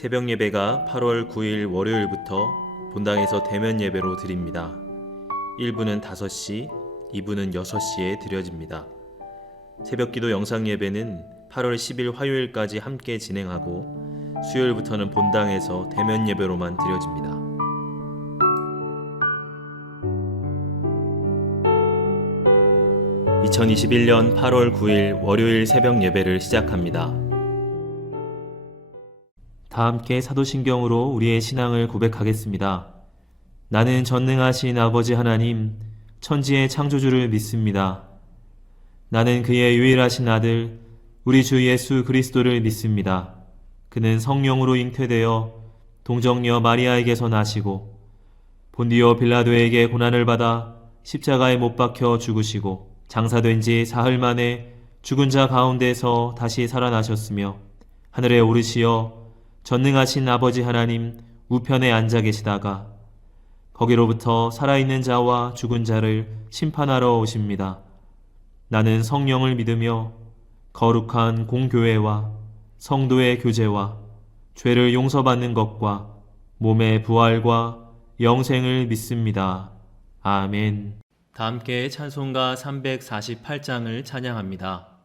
새벽 예배가 8월 9일 월요일부터 본당에서 대면 예배로 드립니다. 1부는 5시, 2부는 6시에 드려집니다. 새벽기도 영상 예배는 8월 10일 화요일까지 함께 진행하고 수요일부터는 본당에서 대면 예배로만 드려집니다. (2021년 8월 9일) 월요일 새벽 예배를 시작합니다. 다 함께 사도신경으로 우리의 신앙을 고백하겠습니다. 나는 전능하신 아버지 하나님, 천지의 창조주를 믿습니다. 나는 그의 유일하신 아들, 우리 주 예수 그리스도를 믿습니다. 그는 성령으로 잉태되어 동정녀 마리아에게서 나시고 본디오 빌라도에게 고난을 받아 십자가에 못 박혀 죽으시고 장사된 지 사흘 만에 죽은 자 가운데서 다시 살아나셨으며 하늘에 오르시어 전능하신 아버지 하나님 우편에 앉아 계시다가 거기로부터 살아있는 자와 죽은 자를 심판하러 오십니다. 나는 성령을 믿으며 거룩한 공교회와 성도의 교제와 죄를 용서받는 것과 몸의 부활과 영생을 믿습니다. 아멘. 다 함께 찬송가 348장을 찬양합니다.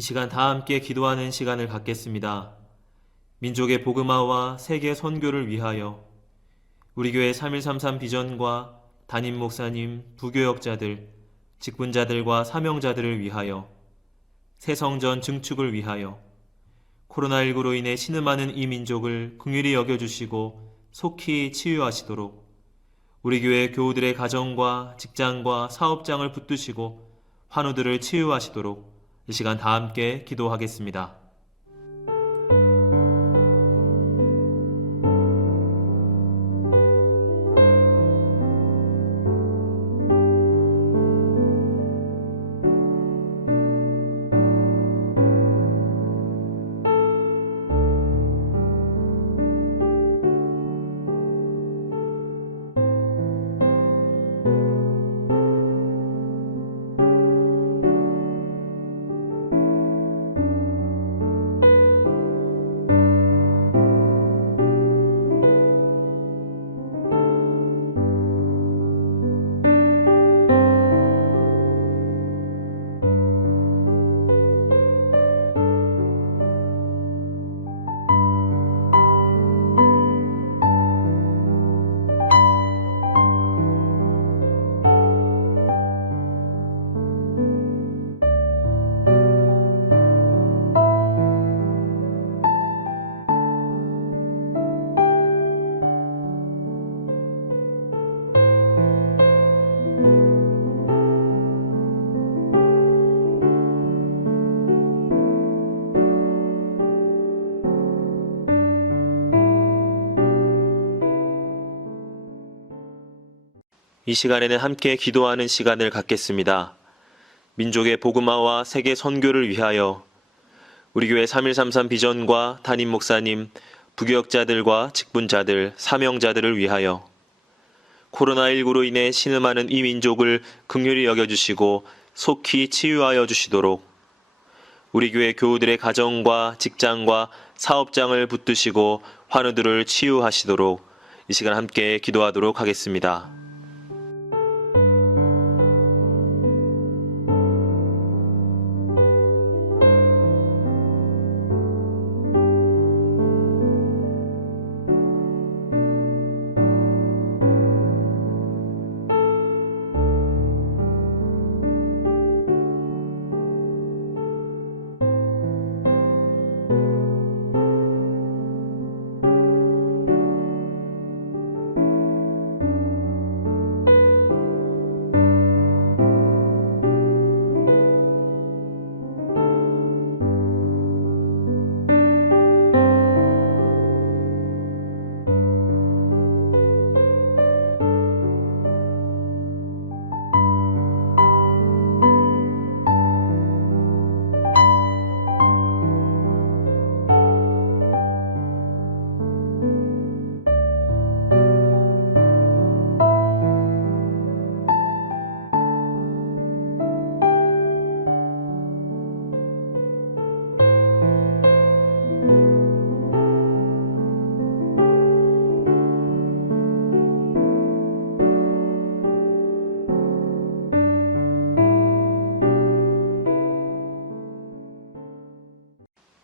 이 시간 다 함께 기도하는 시간을 갖겠습니다. 민족의 복음화와 세계 선교를 위하여 우리 교회 3133 비전과 담임 목사님, 부교역자들, 직분자들과 사명자들을 위하여 새성전 증축을 위하여 코로나19로 인해 신음하는 이 민족을 긍휼히 여겨주시고 속히 치유하시도록 우리 교회 교우들의 가정과 직장과 사업장을 붙드시고 환우들을 치유하시도록 이 시간 다 함께 기도하겠습니다. 이 시간에는 함께 기도하는 시간을 갖겠습니다. 민족의 복음화와 세계 선교를 위하여 우리 교회 3133 비전과 담임 목사님, 부교역자들과 직분자들, 사명자들을 위하여 코로나19로 인해 신음하는 이 민족을 긍휼히 여겨주시고 속히 치유하여 주시도록 우리 교회 교우들의 가정과 직장과 사업장을 붙드시고 환우들을 치유하시도록 이 시간 함께 기도하도록 하겠습니다.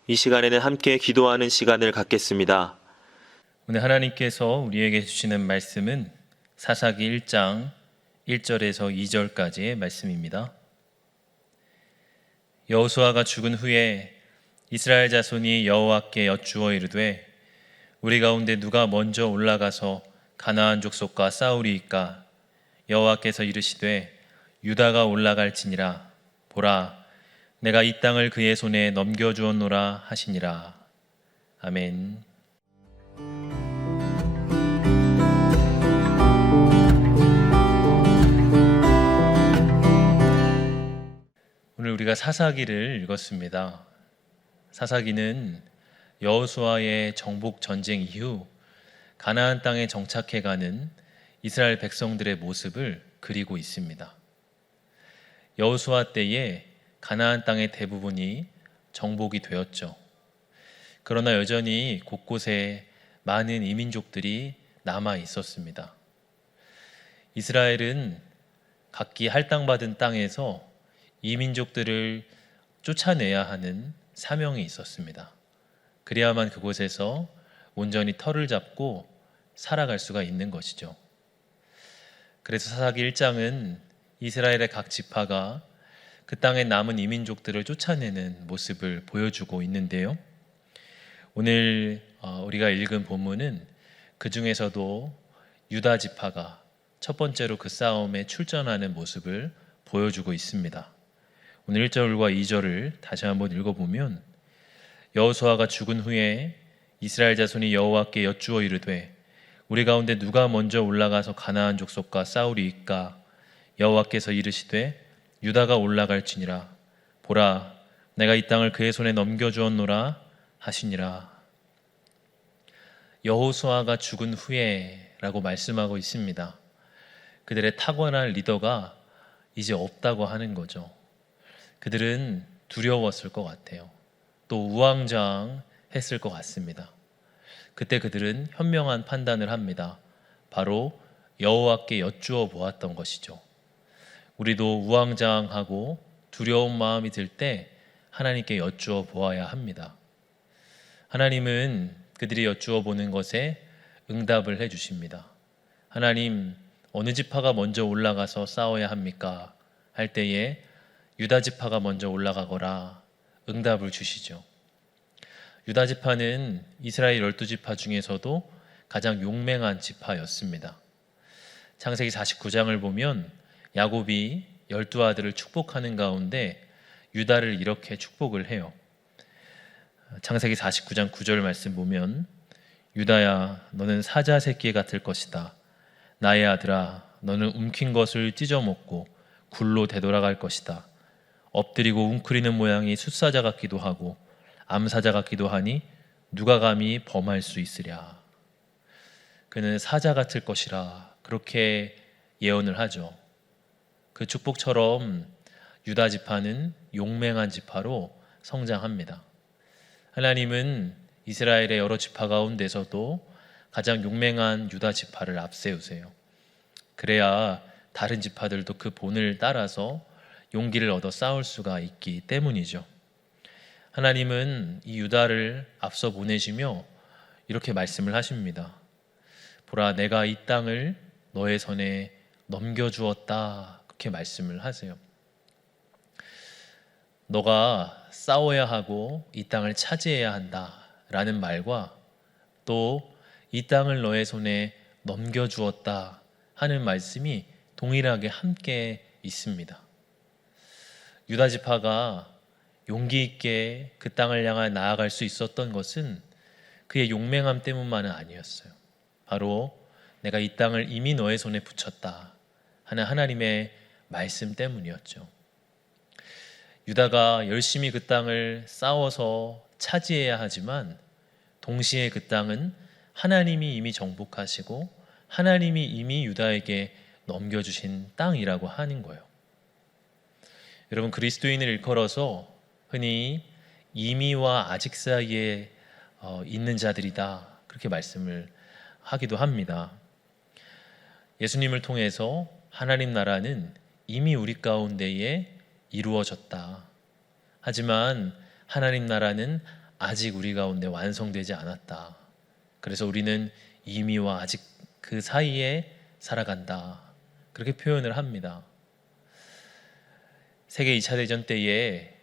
이 시간에는 함께 기도하는 시간을 갖겠습니다. 오늘 하나님께서 우리에게 주시는 말씀은 사사기 1장 1절에서 2절까지의 말씀입니다. 여호수아가 죽은 후에 이스라엘 자손이 여호와께 여쭈어 이르되 우리 가운데 누가 먼저 올라가서 가나안 족속과 싸우리이까? 여호와께서 이르시되 유다가 올라갈지니라. 보라, 내가 이 땅을 그의 손에 넘겨주었노라 하시니라. 아멘. 오늘 우리가 사사기를 읽었습니다. 사사기는 여호수아의 정복 전쟁 이후 가나안 땅에 정착해가는 이스라엘 백성들의 모습을 그리고 있습니다. 여호수아 때에 가나안 땅의 대부분이 정복이 되었죠. 그러나 여전히 곳곳에 많은 이민족들이 남아 있었습니다. 이스라엘은 각기 할당받은 땅에서 이민족들을 쫓아내야 하는 사명이 있었습니다. 그래야만 그곳에서 온전히 터를 잡고 살아갈 수가 있는 것이죠. 그래서 사사기 1장은 이스라엘의 각 지파가 그 땅에 남은 이민족들을 쫓아내는 모습을 보여주고 있는데요. 오늘 우리가 읽은 본문은 그 중에서도 유다 지파가 첫 번째로 그 싸움에 출전하는 모습을 보여주고 있습니다. 오늘 1절과 2절을 다시 한번 읽어보면 여호수아가 죽은 후에 이스라엘 자손이 여호와께 여쭈어 이르되 우리 가운데 누가 먼저 올라가서 가나안 족속과 싸우리이까? 여호와께서 이르시되 유다가 올라갈지니라. 보라, 내가 이 땅을 그의 손에 넘겨주었노라 하시니라. 여호수아가 죽은 후에 라고 말씀하고 있습니다. 그들의 타고난 리더가 이제 없다고 하는 거죠. 그들은 두려웠을 것 같아요. 또 우왕좌왕했을 것 같습니다. 그때 그들은 현명한 판단을 합니다. 바로 여호와께 여쭈어 보았던 것이죠. 우리도 우왕좌왕하고 두려운 마음이 들 때 하나님께 여쭈어 보아야 합니다. 하나님은 그들이 여쭈어 보는 것에 응답을 해주십니다. 하나님, 어느 지파가 먼저 올라가서 싸워야 합니까? 할 때에 유다 지파가 먼저 올라가거라 응답을 주시죠. 유다 지파는 이스라엘 12지파 중에서도 가장 용맹한 지파였습니다. 창세기 49장을 보면 야곱이 12아들을 축복하는 가운데 유다를 이렇게 축복을 해요. 창세기 49장 9절 말씀 보면 유다야, 너는 사자 새끼 같을 것이다. 나의 아들아, 너는 움킨 것을 찢어 먹고 굴로 되돌아갈 것이다. 엎드리고 웅크리는 모양이 숫사자 같기도 하고 암사자 같기도 하니 누가 감히 범할 수 있으랴. 그는 사자 같을 것이라 그렇게 예언을 하죠. 그 축복처럼 유다 지파는 용맹한 지파로 성장합니다. 하나님은 이스라엘의 여러 지파 가운데서도 가장 용맹한 유다 지파를 앞세우세요. 그래야 다른 지파들도 그 본을 따라서 용기를 얻어 싸울 수가 있기 때문이죠. 하나님은 이 유다를 앞서 보내시며 이렇게 말씀을 하십니다. 보라, 내가 이 땅을 너의 손에 넘겨주었다. 그렇게 말씀을 하세요. 너가 싸워야 하고 이 땅을 차지해야 한다라는 말과 또 이 땅을 너의 손에 넘겨주었다 하는 말씀이 동일하게 함께 있습니다. 유다 지파가 용기 있게 그 땅을 향해 나아갈 수 있었던 것은 그의 용맹함 때문만은 아니었어요. 바로 내가 이 땅을 이미 너의 손에 붙였다 하는 하나님의 말씀 때문이었죠. 유다가 열심히 그 땅을 싸워서 차지해야 하지만 동시에 그 땅은 하나님이 이미 정복하시고 하나님이 이미 유다에게 넘겨주신 땅이라고 하는 거예요. 여러분, 그리스도인을 일컬어서 흔히 이미와 아직 사이에 있는 자들이다 그렇게 말씀을 하기도 합니다. 예수님을 통해서 하나님 나라는 이미 우리 가운데에 이루어졌다. 하지만 하나님 나라는 아직 우리 가운데 완성되지 않았다. 그래서 우리는 이미와 아직 그 사이에 살아간다. 그렇게 표현을 합니다. 세계 2차 대전 때에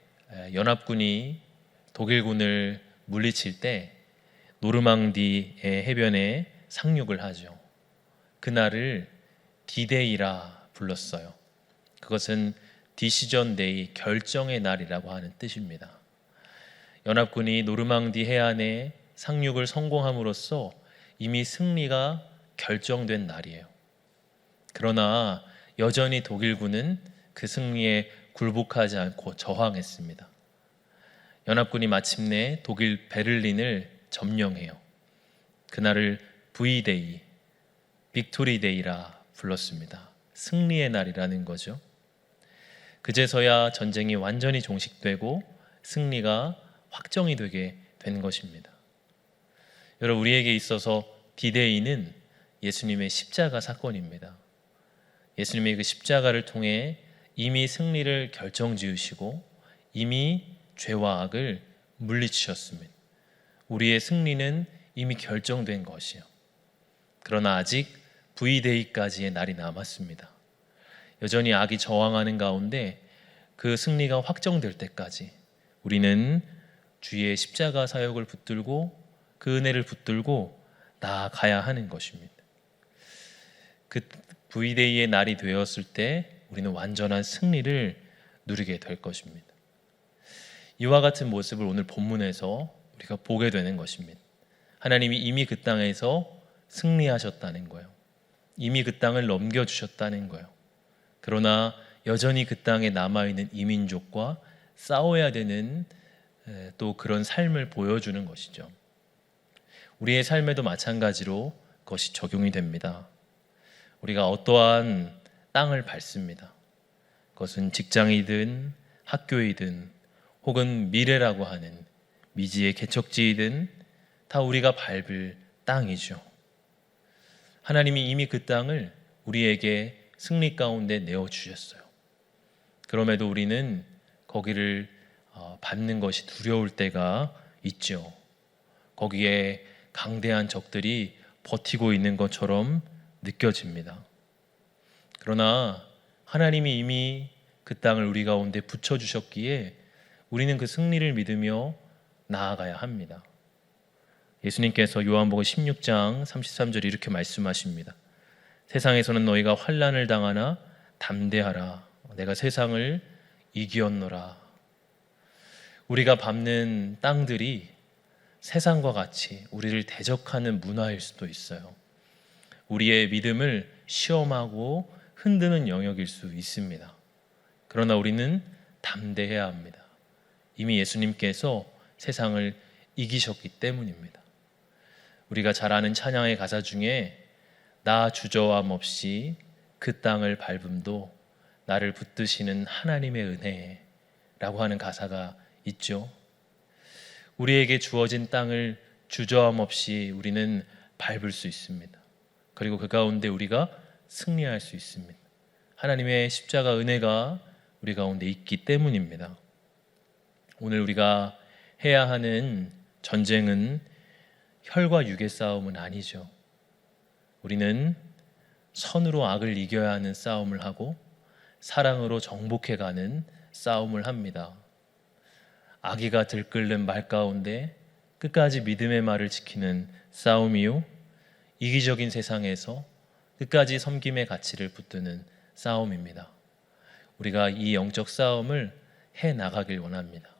연합군이 독일군을 물리칠 때 노르망디의 해변에 상륙을 하죠. 그날을 디데이라 불렀어요. 그것은 디시전 데이, 결정의 날이라고 하는 뜻입니다. 연합군이 노르망디 해안에 상륙을 성공함으로써 이미 승리가 결정된 날이에요. 그러나 여전히 독일군은 그 승리에 굴복하지 않고 저항했습니다. 연합군이 마침내 독일 베를린을 점령해요. 그날을 V-Day, 빅토리 데이라 불렀습니다. 승리의 날이라는 거죠. 그제서야 전쟁이 완전히 종식되고 승리가 확정이 되게 된 것입니다. 여러분, 우리에게 있어서 디데이는 예수님의 십자가 사건입니다. 예수님의 그 십자가를 통해 이미 승리를 결정지으시고 이미 죄와 악을 물리치셨습니다. 우리의 승리는 이미 결정된 것이요. 그러나 아직 V-Day까지의 날이 남았습니다. 여전히 악이 저항하는 가운데 그 승리가 확정될 때까지 우리는 주의 십자가 사역을 붙들고 그 은혜를 붙들고 나아가야 하는 것입니다. 그 V-Day의 날이 되었을 때 우리는 완전한 승리를 누리게 될 것입니다. 이와 같은 모습을 오늘 본문에서 우리가 보게 되는 것입니다. 하나님이 이미 그 땅에서 승리하셨다는 거예요. 이미 그 땅을 넘겨주셨다는 거예요. 그러나 여전히 그 땅에 남아있는 이민족과 싸워야 되는 또 그런 삶을 보여주는 것이죠. 우리의 삶에도 마찬가지로 그것이 적용이 됩니다. 우리가 어떠한 땅을 밟습니다. 그것은 직장이든 학교이든 혹은 미래라고 하는 미지의 개척지이든 다 우리가 밟을 땅이죠. 하나님이 이미 그 땅을 우리에게 승리 가운데 내어주셨어요. 그럼에도 우리는 거기를 밟는 것이 두려울 때가 있죠. 거기에 강대한 적들이 버티고 있는 것처럼 느껴집니다. 그러나 하나님이 이미 그 땅을 우리 가운데 붙여주셨기에 우리는 그 승리를 믿으며 나아가야 합니다. 예수님께서 요한복음 16장 33절 이렇게 말씀하십니다. 세상에서는 너희가 환난을 당하나 담대하라. 내가 세상을 이기었노라. 우리가 밟는 땅들이 세상과 같이 우리를 대적하는 문화일 수도 있어요. 우리의 믿음을 시험하고 흔드는 영역일 수 있습니다. 그러나 우리는 담대해야 합니다. 이미 예수님께서 세상을 이기셨기 때문입니다. 우리가 잘 아는 찬양의 가사 중에 나 주저함 없이 그 땅을 밟음도 나를 붙드시는 하나님의 은혜라고 하는 가사가 있죠. 우리에게 주어진 땅을 주저함 없이 우리는 밟을 수 있습니다. 그리고 그 가운데 우리가 승리할 수 있습니다. 하나님의 십자가 은혜가 우리 가운데 있기 때문입니다. 오늘 우리가 해야 하는 전쟁은 혈과 육의 싸움은 아니죠. 우리는 선으로 악을 이겨야 하는 싸움을 하고 사랑으로 정복해가는 싸움을 합니다. 악의가 들끓는 말 가운데 끝까지 믿음의 말을 지키는 싸움이요, 이기적인 세상에서 끝까지 섬김의 가치를 붙드는 싸움입니다. 우리가 이 영적 싸움을 해나가길 원합니다.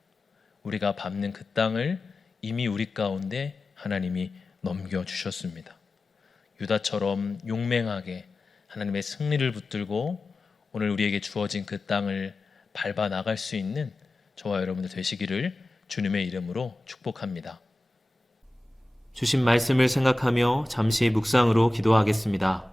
우리가 밟는 그 땅을 이미 우리 가운데 하나님이 넘겨주셨습니다. 유다처럼 용맹하게 하나님의 승리를 붙들고 오늘 우리에게 주어진 그 땅을 밟아 나갈 수 있는 저와 여러분들 되시기를 주님의 이름으로 축복합니다. 주신 말씀을 생각하며 잠시 묵상으로 기도하겠습니다.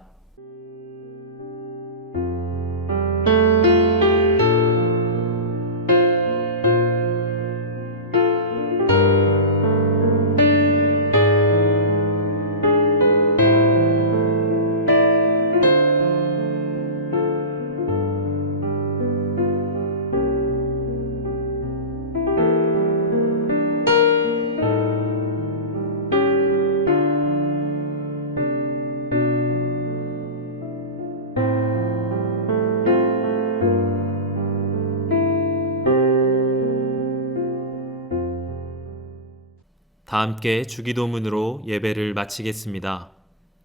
다 함께 주기도문으로 예배를 마치겠습니다.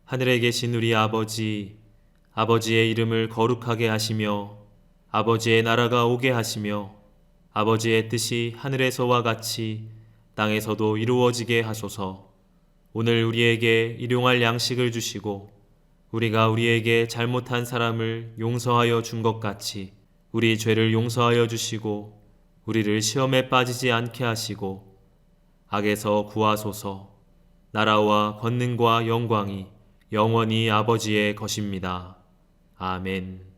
하늘에 계신 우리 아버지, 아버지의 이름을 거룩하게 하시며 아버지의 나라가 오게 하시며 아버지의 뜻이 하늘에서와 같이 땅에서도 이루어지게 하소서. 오늘 우리에게 일용할 양식을 주시고 우리가 우리에게 잘못한 사람을 용서하여 준 것 같이 우리 죄를 용서하여 주시고 우리를 시험에 빠지지 않게 하시고 악에서 구하소서. 나라와 권능과 영광이 영원히 아버지의 것입니다. 아멘.